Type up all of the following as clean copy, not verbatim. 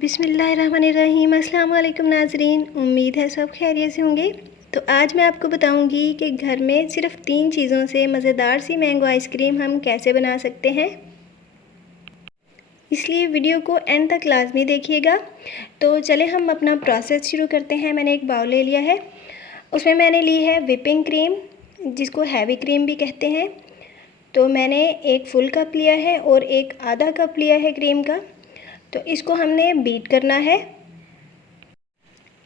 बिस्मिल्लाहिर्रहमानिर्रहीम। अस्सलाम वालेकुम नाज़रीन, उम्मीद है सब खैरियत से होंगे। तो आज मैं आपको बताऊंगी कि घर में सिर्फ 3 चीज़ों से मज़ेदार सी मैंगो आइसक्रीम हम कैसे बना सकते हैं, इसलिए वीडियो को एंड तक लाजमी देखिएगा। तो चले हम अपना प्रोसेस शुरू करते हैं। मैंने एक बाउल ले लिया है, उसमें मैंने ली है विपिंग क्रीम, जिसको हैवी क्रीम भी कहते हैं। तो मैंने एक फुल कप लिया है और एक आधा कप लिया है क्रीम का। तो इसको हमने बीट करना है।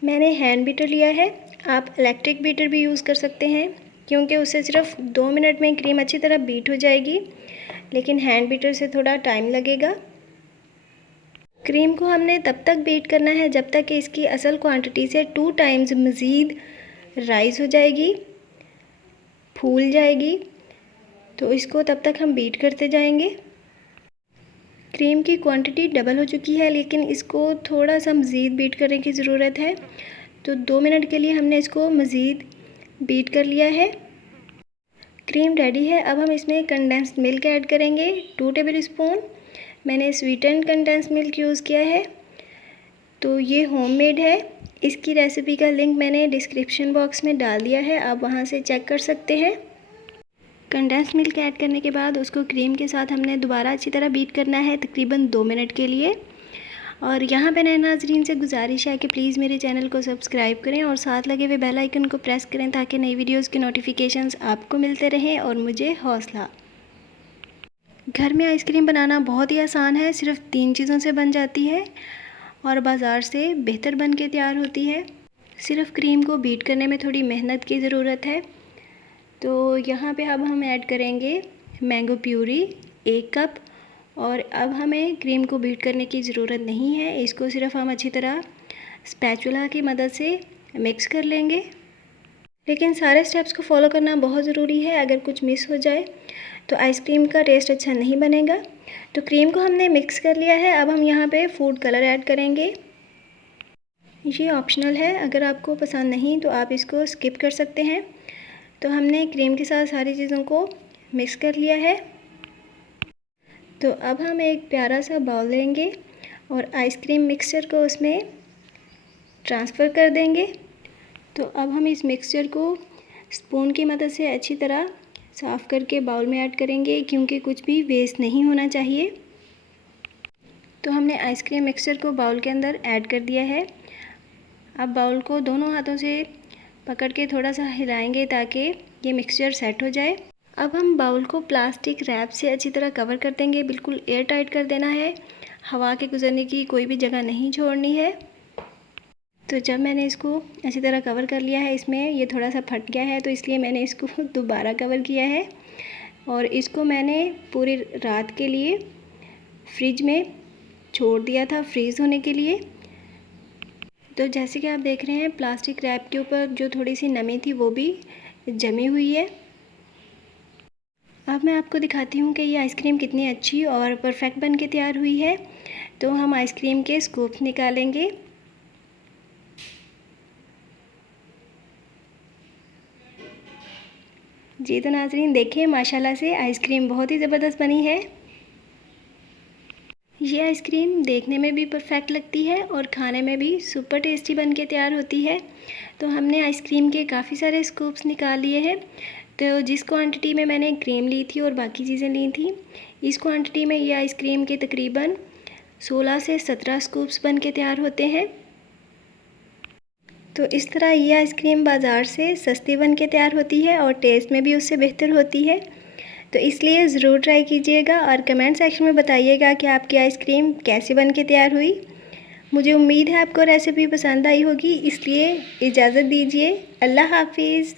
मैंने हैंड बीटर लिया है, आप इलेक्ट्रिक बीटर भी यूज़ कर सकते हैं, क्योंकि उससे सिर्फ 2 मिनट में क्रीम अच्छी तरह बीट हो जाएगी, लेकिन हैंड बीटर से थोड़ा टाइम लगेगा। क्रीम को हमने तब तक बीट करना है जब तक कि इसकी असल क्वांटिटी से 2 टाइम्स मज़ीद राइज़ हो जाएगी, फूल जाएगी। तो इसको तब तक हम बीट करते जाएंगे। क्रीम की क्वांटिटी डबल हो चुकी है, लेकिन इसको थोड़ा सा मज़ीद बीट करने की ज़रूरत है। तो 2 मिनट के लिए हमने इसको मज़ीद बीट कर लिया है। क्रीम रेडी है। अब हम इसमें कंडेंस्ड मिल्क ऐड करेंगे, 2 टेबल स्पून। मैंने स्वीटेंड कंडेंस्ड मिल्क यूज़ किया है, तो ये होममेड है। इसकी रेसिपी का लिंक मैंने डिस्क्रिप्शन बॉक्स में डाल दिया है, आप वहाँ से चेक कर सकते हैं। कंडेंस्ड मिल्क ऐड करने के बाद उसको क्रीम के साथ हमने दोबारा अच्छी तरह बीट करना है, तकरीबन 2 मिनट के लिए। और यहाँ पे नए नाज़रीन से गुजारिश है कि प्लीज़ मेरे चैनल को सब्सक्राइब करें और साथ लगे हुए बेल आइकन को प्रेस करें, ताकि नई वीडियोज़ की नोटिफिकेशंस आपको मिलते रहें और मुझे हौसला। घर में आइसक्रीम बनाना बहुत ही आसान है, सिर्फ 3 चीज़ों से बन जाती है और बाज़ार से बेहतर बन के तैयार होती है। सिर्फ क्रीम को बीट करने में थोड़ी मेहनत की ज़रूरत है। तो यहाँ पे अब हम ऐड करेंगे मैंगो प्यूरी 1 कप। और अब हमें क्रीम को बीट करने की ज़रूरत नहीं है, इसको सिर्फ हम अच्छी तरह स्पैचुला की मदद से मिक्स कर लेंगे। लेकिन सारे स्टेप्स को फॉलो करना बहुत ज़रूरी है, अगर कुछ मिस हो जाए तो आइसक्रीम का टेस्ट अच्छा नहीं बनेगा। तो क्रीम को हमने मिक्स कर लिया है। अब हम यहाँ पे फूड कलर ऐड करेंगे। ये ऑप्शनल है, अगर आपको पसंद नहीं तो आप इसको स्किप कर सकते हैं। तो हमने क्रीम के साथ सारी चीज़ों को मिक्स कर लिया है। तो अब हम एक प्यारा सा बाउल लेंगे और आइसक्रीम मिक्सचर को उसमें ट्रांसफ़र कर देंगे। तो अब हम इस मिक्सचर को स्पून की मदद से अच्छी तरह साफ़ करके बाउल में ऐड करेंगे, क्योंकि कुछ भी वेस्ट नहीं होना चाहिए। तो हमने आइसक्रीम मिक्सचर को बाउल के अंदर ऐड कर दिया है। अब बाउल को दोनों हाथों से पकड़ के थोड़ा सा हिलाएंगे ताकि ये मिक्सचर सेट हो जाए। अब हम बाउल को प्लास्टिक रैप से अच्छी तरह कवर कर देंगे, बिल्कुल एयर टाइट कर देना है, हवा के गुजरने की कोई भी जगह नहीं छोड़नी है। तो जब मैंने इसको अच्छी तरह कवर कर लिया है, इसमें ये थोड़ा सा फट गया है, तो इसलिए मैंने इसको दोबारा कवर किया है और इसको मैंने पूरी रात के लिए फ्रिज में छोड़ दिया था, फ्रीज़ होने के लिए। तो जैसे कि आप देख रहे हैं, प्लास्टिक रैप के ऊपर जो थोड़ी सी नमी थी वो भी जमी हुई है। अब मैं आपको दिखाती हूँ कि ये आइसक्रीम कितनी अच्छी और परफेक्ट बन के तैयार हुई है। तो हम आइसक्रीम के स्कूप्स निकालेंगे। जी तो नाज़रीन देखिए, माशाल्लाह से आइसक्रीम बहुत ही ज़बरदस्त बनी है। ये आइसक्रीम देखने में भी परफेक्ट लगती है और खाने में भी सुपर टेस्टी बन के तैयार होती है। तो हमने आइसक्रीम के काफ़ी सारे स्कूप्स निकाल लिए हैं। तो जिस क्वांटिटी में मैंने क्रीम ली थी और बाकी चीज़ें ली थी, इस क्वांटिटी में ये आइसक्रीम के तकरीबन 16 से 17 स्कूप्स बन के तैयार होते हैं। तो इस तरह ये आइसक्रीम बाज़ार से सस्ती बन के तैयार होती है और टेस्ट में भी उससे बेहतर होती है। तो इसलिए ज़रूर ट्राई कीजिएगा और कमेंट सेक्शन में बताइएगा कि आपकी आइसक्रीम कैसे बन के तैयार हुई। मुझे उम्मीद है आपको रेसिपी पसंद आई होगी, इसलिए इजाज़त दीजिए। अल्लाह हाफिज़।